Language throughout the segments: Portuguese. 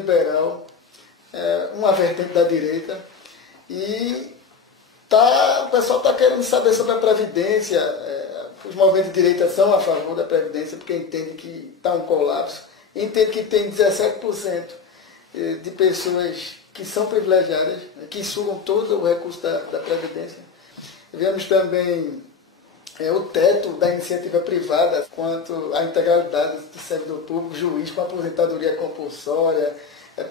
liberal, uma vertente da direita, e o pessoal está querendo saber sobre a Previdência. Os movimentos de direita são a favor da Previdência, porque entendem que está um colapso, entendem que tem 17% de pessoas que são privilegiadas, que sugam todo o recurso da Previdência. Vemos também o teto da iniciativa privada quanto à integralidade do servidor público, juiz com aposentadoria compulsória,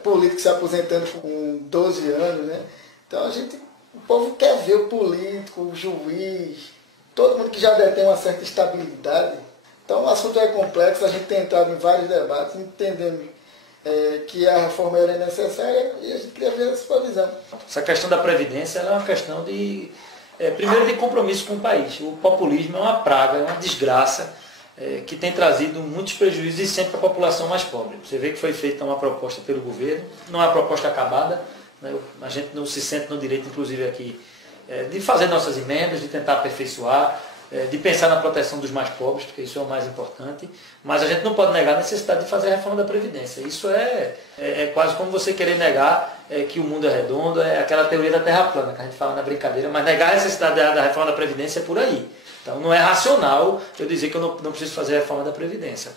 político se aposentando com 12 anos. Né? Então o povo quer ver o político, o juiz, todo mundo que já detém uma certa estabilidade. Então o assunto é complexo, a gente tem entrado em vários debates, entendendo que a reforma é necessária e a gente queria ver a sua visão. Essa questão da Previdência é uma questão primeiro de compromisso com o país. O populismo é uma praga, é uma desgraça que tem trazido muitos prejuízos e sempre para a população mais pobre. Você vê que foi feita uma proposta pelo governo, não é uma proposta acabada, né? A gente não se sente no direito, inclusive aqui, de fazer nossas emendas, de tentar aperfeiçoar, de pensar na proteção dos mais pobres, porque isso é o mais importante, mas a gente não pode negar a necessidade de fazer a reforma da Previdência. Isso é quase como você querer negar que o mundo é redondo, é aquela teoria da terra plana que a gente fala na brincadeira, mas negar a necessidade da reforma da Previdência é por aí. Então não é racional eu dizer que eu não preciso fazer a reforma da Previdência.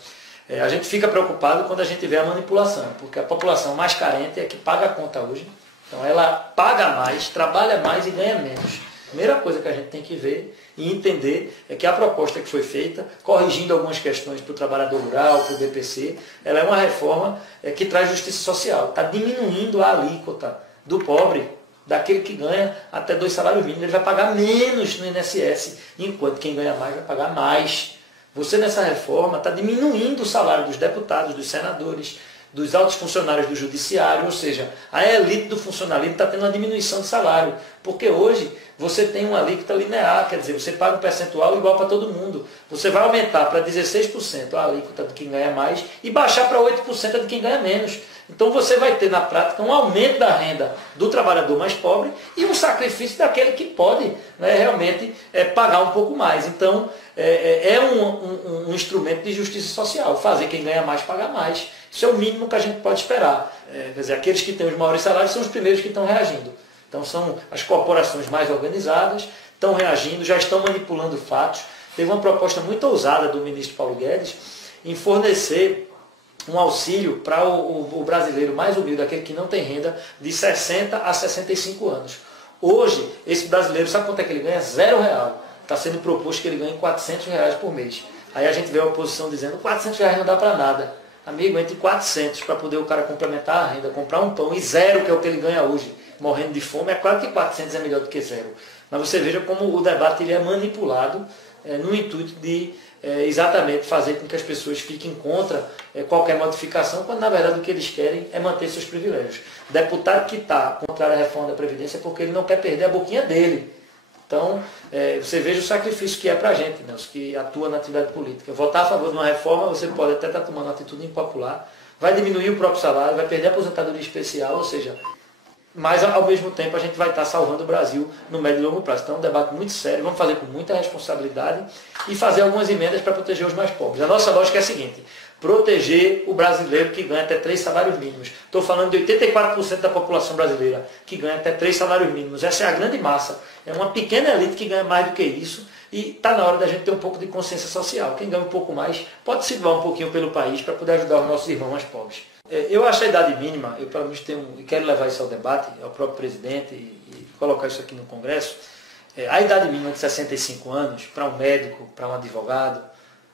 A gente fica preocupado quando a gente vê a manipulação, porque a população mais carente é que paga a conta hoje, então ela paga mais, trabalha mais e ganha menos. A primeira coisa que a gente tem que ver e entender é que a proposta que foi feita, corrigindo algumas questões para o trabalhador rural, para o BPC, ela é uma reforma que traz justiça social. Está diminuindo a alíquota do pobre, daquele que ganha até 2 salários mínimos. Ele vai pagar menos no INSS, enquanto quem ganha mais vai pagar mais. Você nessa reforma está diminuindo o salário dos deputados, dos senadores, dos altos funcionários do judiciário, ou seja, a elite do funcionalismo está tendo uma diminuição de salário, porque hoje você tem uma alíquota linear, quer dizer, você paga um percentual igual para todo mundo. Você vai aumentar para 16% a alíquota de quem ganha mais e baixar para 8% de quem ganha menos. Então você vai ter na prática um aumento da renda do trabalhador mais pobre e um sacrifício daquele que pode, né, realmente pagar um pouco mais. Então é um instrumento de justiça social, fazer quem ganha mais pagar mais. Isso é o mínimo que a gente pode esperar. Quer dizer, aqueles que têm os maiores salários são os primeiros que estão reagindo. Então são as corporações mais organizadas, estão reagindo, já estão manipulando fatos. Teve uma proposta muito ousada do ministro Paulo Guedes em fornecer um auxílio para o brasileiro mais humilde, aquele que não tem renda, de 60 a 65 anos. Hoje, esse brasileiro, sabe quanto é que ele ganha? R$0. Está sendo proposto que ele ganhe R$400 por mês. Aí a gente vê a oposição dizendo, R$400 não dá para nada. Amigo, entre 400 para poder o cara complementar a renda, comprar um pão, e 0, que é o que ele ganha hoje, morrendo de fome, é claro que 400 é melhor do que 0. Mas você veja como o debate ele é manipulado no intuito de exatamente fazer com que as pessoas fiquem contra qualquer modificação, quando na verdade o que eles querem é manter seus privilégios. O deputado que está contra a reforma da Previdência é porque ele não quer perder a boquinha dele. Então, você veja o sacrifício que é para a gente, né, os que atuam na atividade política. Votar a favor de uma reforma, você pode até estar tomando uma atitude impopular, vai diminuir o próprio salário, vai perder a aposentadoria especial, ou seja, mas ao mesmo tempo a gente vai estar salvando o Brasil no médio e longo prazo. Então é um debate muito sério, vamos fazer com muita responsabilidade e fazer algumas emendas para proteger os mais pobres. A nossa lógica é a seguinte, proteger o brasileiro que ganha até 3 salários mínimos. Estou falando de 84% da população brasileira que ganha até 3 salários mínimos. Essa é a grande massa. É uma pequena elite que ganha mais do que isso e está na hora da gente ter um pouco de consciência social. Quem ganha um pouco mais pode se doar um pouquinho pelo país para poder ajudar os nossos irmãos mais pobres. Eu acho a idade mínima, eu pelo menos e quero levar isso ao debate, ao próprio presidente e colocar isso aqui no Congresso, a idade mínima de 65 anos para um médico, para um advogado,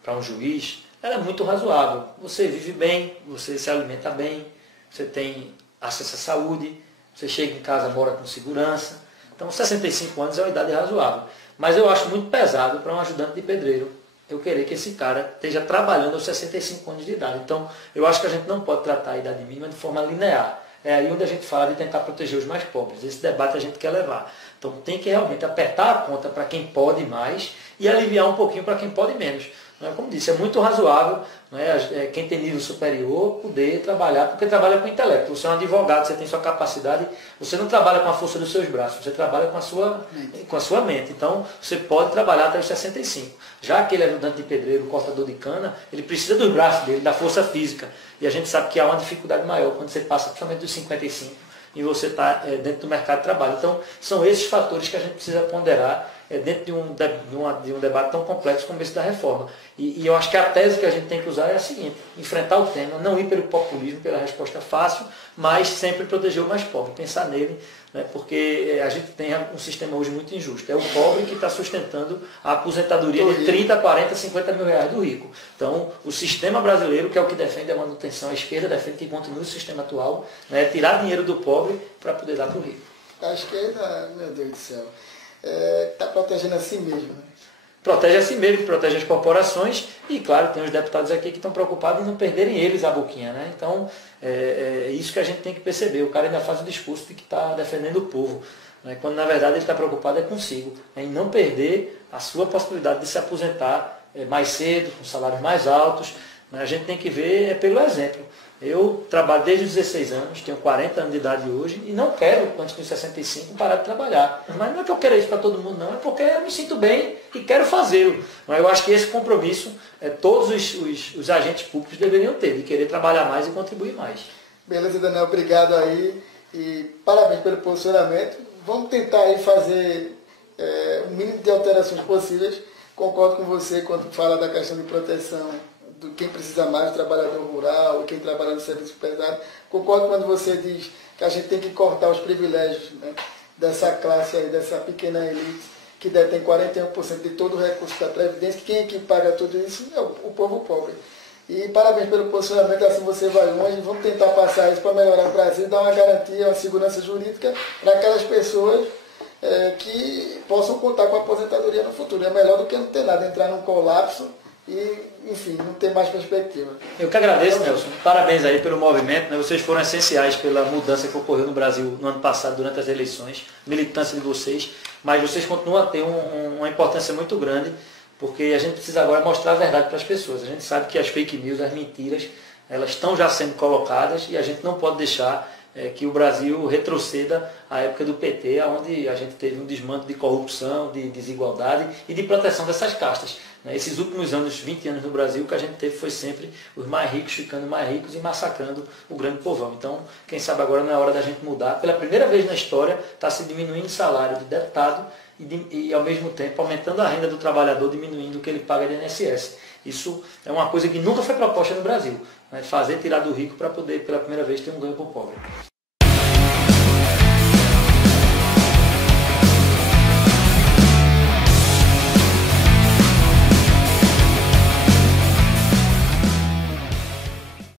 para um juiz, ela é muito razoável. Você vive bem, você se alimenta bem, você tem acesso à saúde, você chega em casa, mora com segurança. Então 65 anos é uma idade razoável. Mas eu acho muito pesado para um ajudante de pedreiro eu querer que esse cara esteja trabalhando aos 65 anos de idade. Então, eu acho que a gente não pode tratar a idade mínima de forma linear. É aí onde a gente fala de tentar proteger os mais pobres. Esse debate a gente quer levar. Então, tem que realmente apertar a conta para quem pode mais e aliviar um pouquinho para quem pode menos. Né? Como disse, é muito razoável, né, quem tem nível superior poder trabalhar, porque trabalha com intelecto. Você é um advogado, você tem sua capacidade, você não trabalha com a força dos seus braços, você trabalha com a sua mente. Então, você pode trabalhar até os 65. Já aquele ajudante de pedreiro, cortador de cana, ele precisa dos braços dele, da força física. E a gente sabe que há uma dificuldade maior quando você passa principalmente dos 55 e você está dentro do mercado de trabalho. Então, são esses fatores que a gente precisa ponderar dentro de um debate tão complexo como esse da reforma. E eu acho que a tese que a gente tem que usar é a seguinte: enfrentar o tema, não ir pelo populismo, pela resposta fácil, mas sempre proteger o mais pobre, pensar nele, né, porque a gente tem um sistema hoje muito injusto. É o pobre que está sustentando a aposentadoria de 30, 40, 50 mil reais do rico. Então, o sistema brasileiro, que é o que defende a manutenção, a esquerda defende que continue o sistema atual, né, tirar dinheiro do pobre para poder dar para o rico. A esquerda, meu Deus do céu, está protegendo a si mesmo, né? Protege a si mesmo, protege as corporações e, claro, tem os deputados aqui que estão preocupados em não perderem eles a boquinha, né? Então, é isso que a gente tem que perceber. O cara ainda faz o discurso de que está defendendo o povo, né? Quando, na verdade, ele está preocupado consigo, em não perder a sua possibilidade de se aposentar mais cedo, com salários mais altos. A gente tem que ver pelo exemplo. Eu trabalho desde os 16 anos, tenho 40 anos de idade hoje e não quero, antes dos 65, parar de trabalhar. Mas não é que eu queira isso para todo mundo, não. É porque eu me sinto bem e quero fazê-lo. Mas eu acho que esse compromisso todos os agentes públicos deveriam ter, de querer trabalhar mais e contribuir mais. Beleza, Daniel. Obrigado aí e parabéns pelo posicionamento. Vamos tentar aí fazer o mínimo de alterações possíveis. Concordo com você quando fala da questão de proteção do quem precisa mais, o trabalhador rural, quem trabalha no serviço pesado. Concordo quando você diz que a gente tem que cortar os privilégios, né, dessa classe aí, dessa pequena elite, que detém 41% de todo o recurso da Previdência. Quem é que paga tudo isso? É o povo pobre. E parabéns pelo posicionamento, assim você vai longe. Vamos tentar passar isso para melhorar o Brasil, dar uma garantia, uma segurança jurídica para aquelas pessoas que possam contar com a aposentadoria no futuro. É melhor do que não ter nada, entrar num colapso e, enfim, não ter mais perspectiva. Eu que agradeço, Nelson. Parabéns aí pelo movimento, né? Vocês foram essenciais pela mudança que ocorreu no Brasil no ano passado, durante as eleições, militância de vocês, mas vocês continuam a ter uma importância muito grande, porque a gente precisa agora mostrar a verdade para as pessoas. A gente sabe que as fake news, as mentiras, elas estão já sendo colocadas e a gente não pode deixar que o Brasil retroceda à época do PT, onde a gente teve um desmanto de corrupção, de desigualdade e de proteção dessas castas. Esses últimos anos, 20 anos no Brasil, o que a gente teve foi sempre os mais ricos ficando mais ricos e massacrando o grande povão. Então, quem sabe agora não é hora da gente mudar. Pela primeira vez na história, está se diminuindo o salário de deputado e, ao mesmo tempo, aumentando a renda do trabalhador, diminuindo o que ele paga de INSS. Isso é uma coisa que nunca foi proposta no Brasil, né? Fazer tirar do rico para poder, pela primeira vez, ter um ganho para o pobre.